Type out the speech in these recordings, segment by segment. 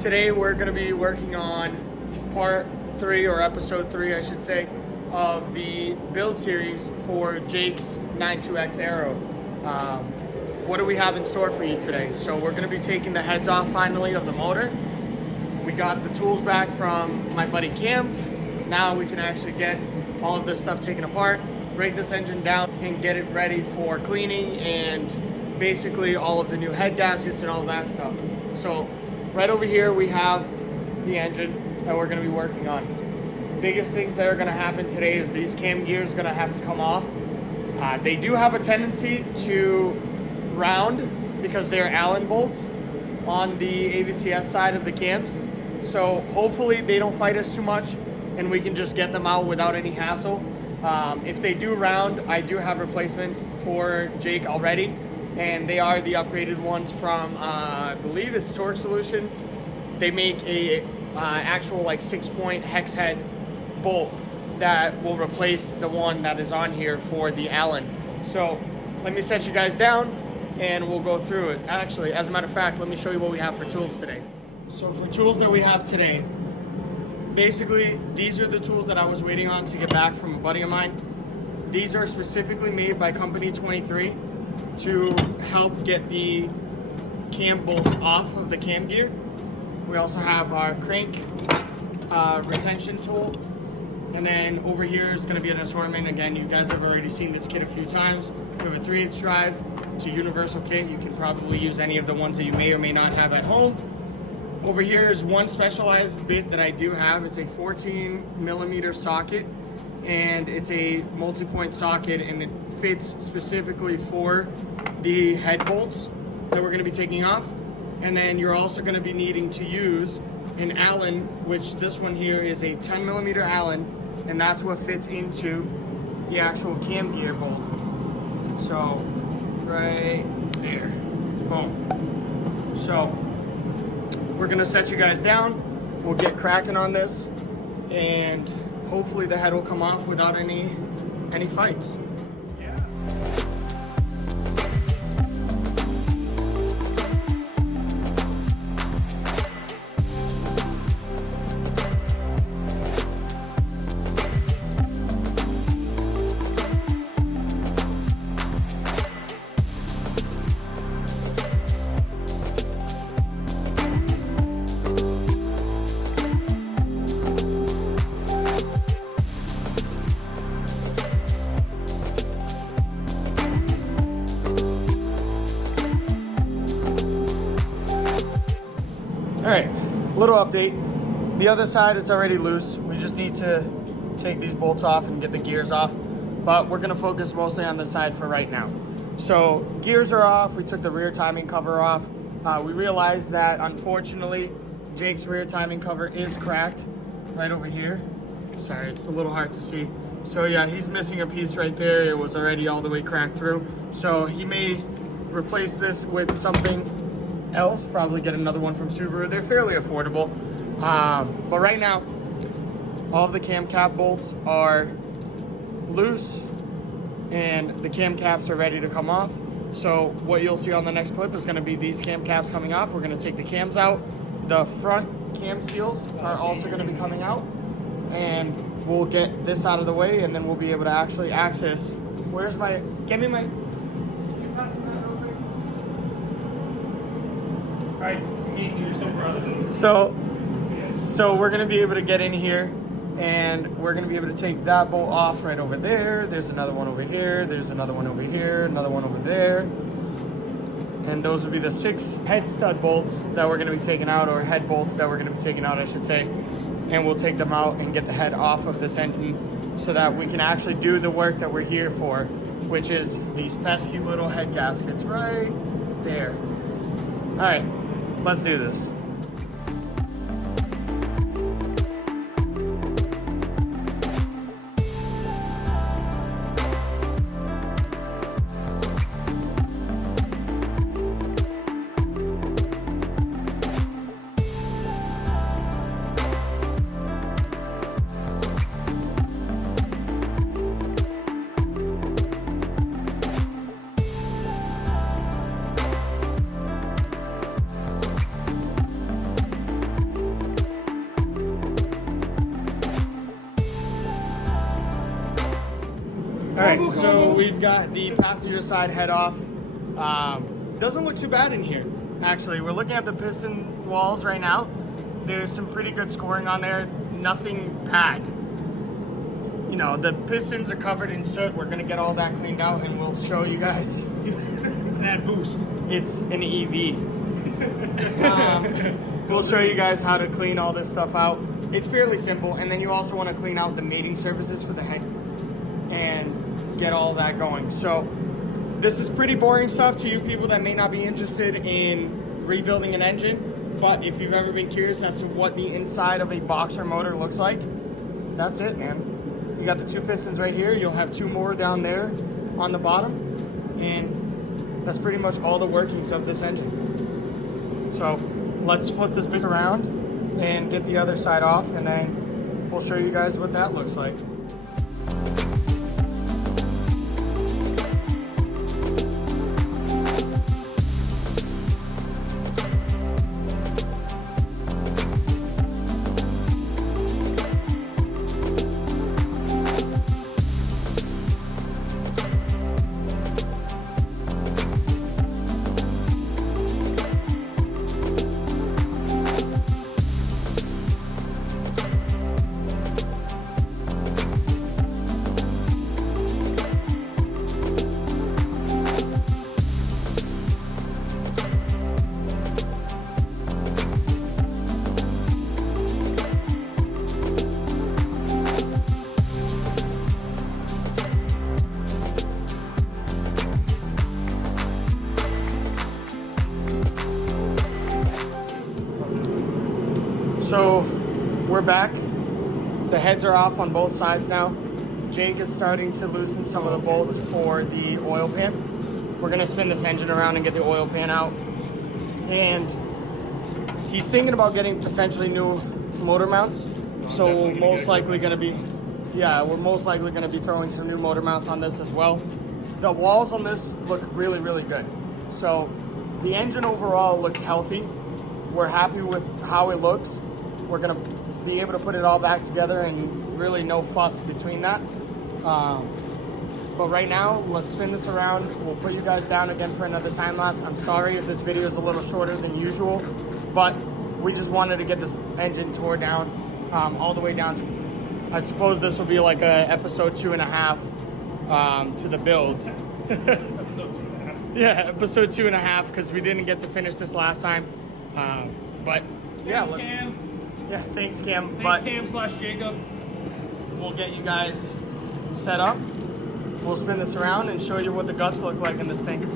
today we're going to be working on part 3, or episode 3 I should say, of the build series for Jake's 92X Aero. What do we have in store for you today? So we're going to be taking the heads off finally of the motor. We got the tools back from my buddy Cam. Now we can actually get all of this stuff taken apart, break this engine down and get it ready for cleaning and basically all of the new head gaskets and all that stuff. So right over here we have the engine that we're going to be working on. Biggest things that are going to happen today is these cam gears are going to have to come off. They do have a tendency to round because they're Allen bolts on the AVCS side of the cams. So hopefully they don't fight us too much and we can just get them out without any hassle. If they do round, I do have replacements for Jake already, and they are the upgraded ones from I believe it's Torque Solutions. They make a actual like 6-point hex head bolt that will replace the one that is on here for the Allen. So let me set you guys down and we'll go through it. Actually, as a matter of fact, let me show you what we have for tools today. So for tools that we have today, basically these are the tools that I was waiting on to get back from a buddy of mine. These are specifically made by Company 23 to help get the cam bolts off of the cam gear. We also have our crank retention tool. And then over here is going to be an assortment. Again, you guys have already seen this kit a few times. We have a 3/8 drive. It's a universal kit. You can probably use any of the ones that you may or may not have at home. Over here is one specialized bit that I do have. It's a 14mm socket, and it's a multi-point socket, and it fits specifically for the head bolts that we're going to be taking off. And then you're also going to be needing to use an Allen, which this one here is a 10mm Allen, and that's what fits into the actual cam gear bolt. So right there, boom. So we're gonna set you guys down, we'll get cracking on this, and hopefully the head will come off without any fights. Alright, little update. The other side is already loose. We just need to take these bolts off and get the gears off. But we're going to focus mostly on this side for right now. So gears are off. We took the rear timing cover off. We realized that unfortunately Jake's rear timing cover is cracked right over here. Sorry, it's a little hard to see. So yeah, he's missing a piece right there. It was already all the way cracked through. So he may replace this with something else, probably get another one from Subaru. They're fairly affordable. But right now, all of the cam cap bolts are loose and the cam caps are ready to come off. So what you'll see on the next clip is going to be these cam caps coming off. We're going to take the cams out. The front cam seals are also going to be coming out, and we'll get this out of the way, and then we'll be able to actually access. Where's my, give me my, So we're going to be able to get in here, and we're going to be able to take that bolt off right over there. There's another one over here. There's another one over here. Another one over there. And those will be the 6 head stud bolts that we're going to be taking out, or head bolts that we're going to be taking out, I should say. And we'll take them out and get the head off of this engine so that we can actually do the work that we're here for, which is these pesky little head gaskets right there. All right. Let's do this. right, so we've got the passenger side head off. Doesn't look too bad in here, actually. We're looking at the piston walls right now. There's some pretty good scoring on there. Nothing bad. You know, the pistons are covered in soot. We're gonna get all that cleaned out and we'll show you guys. That boost. It's an EV. We'll show you guys how to clean all this stuff out. It's fairly simple, and then you also want to clean out the mating surfaces for the head and get all that going. So this is pretty boring stuff to you people that may not be interested in rebuilding an engine, but if you've ever been curious as to what the inside of a boxer motor looks like, that's it, man. You got the 2 pistons right here. You'll have 2 more down there on the bottom, and that's pretty much all the workings of this engine. So let's flip this bit around and get the other side off, and then we'll show you guys what that looks like. So we're back. The heads are off on both sides now. Jake is starting to loosen some of the bolts for the oil pan. We're gonna spin this engine around and get the oil pan out. And he's thinking about getting potentially new motor mounts. So we're most likely gonna be, we're most likely gonna be throwing some new motor mounts on this as well. The walls on this look really, really good. So the engine overall looks healthy. We're happy with how it looks. We're gonna be able to put it all back together and really no fuss between that. But right now, let's spin this around. We'll put you guys down again for another time lapse. I'm sorry if this video is a little shorter than usual, but we just wanted to get this engine tore down all the way down to, I suppose this will be like a episode 2.5 to the build. Episode 2.5. Yeah, episode 2.5, because we didn't get to finish this last time. But yeah, Thanks, Cam. Yeah, thanks, Cam. Thanks, Cam/Jacob. We'll get you guys set up. We'll spin this around and show you what the guts look like in this thing.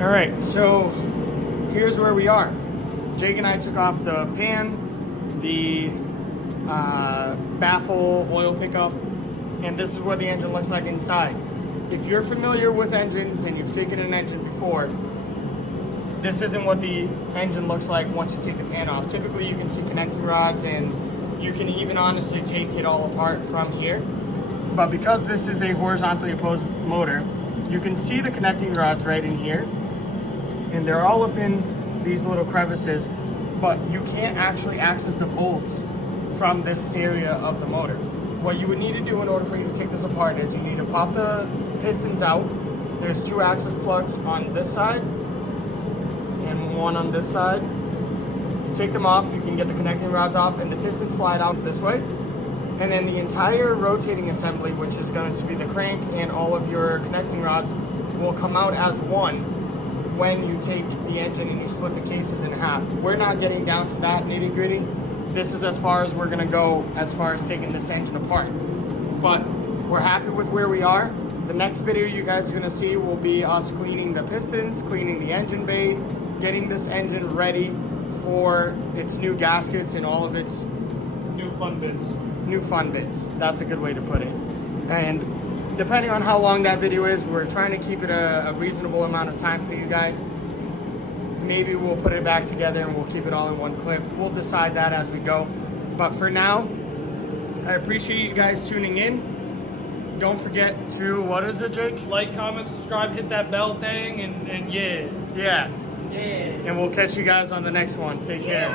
All right, so here's where we are. Jake and I took off the pan, the baffle oil pickup, and this is what the engine looks like inside. If you're familiar with engines and you've taken an engine before, this isn't what the engine looks like once you take the pan off. Typically you can see connecting rods, and you can even honestly take it all apart from here. But because this is a horizontally opposed motor, you can see the connecting rods right in here, and they're all up in these little crevices, but you can't actually access the bolts from this area of the motor. What you would need to do in order for you to take this apart is you need to pop the pistons out. There's 2 access plugs on this side and 1 on this side. You take them off, you can get the connecting rods off, and the pistons slide out this way. And then the entire rotating assembly, which is going to be the crank and all of your connecting rods, will come out as one when you take the engine and you split the cases in half. We're not getting down to that nitty gritty. This is as far as we're gonna go as far as taking this engine apart. But we're happy with where we are. The next video you guys are gonna see will be us cleaning the pistons, cleaning the engine bay, getting this engine ready for its new gaskets and all of its New fun bits. new fun bits. That's a good way to put it. And depending on how long that video is, we're trying to keep it a reasonable amount of time for you guys. Maybe we'll put it back together and we'll keep it all in one clip. We'll decide that as we go. But for now, I appreciate you guys tuning in. Don't forget to, what is it, Jake? Like, comment, subscribe, hit that bell thing, and yeah. Yeah. Yeah. And we'll catch you guys on the next one. Take care.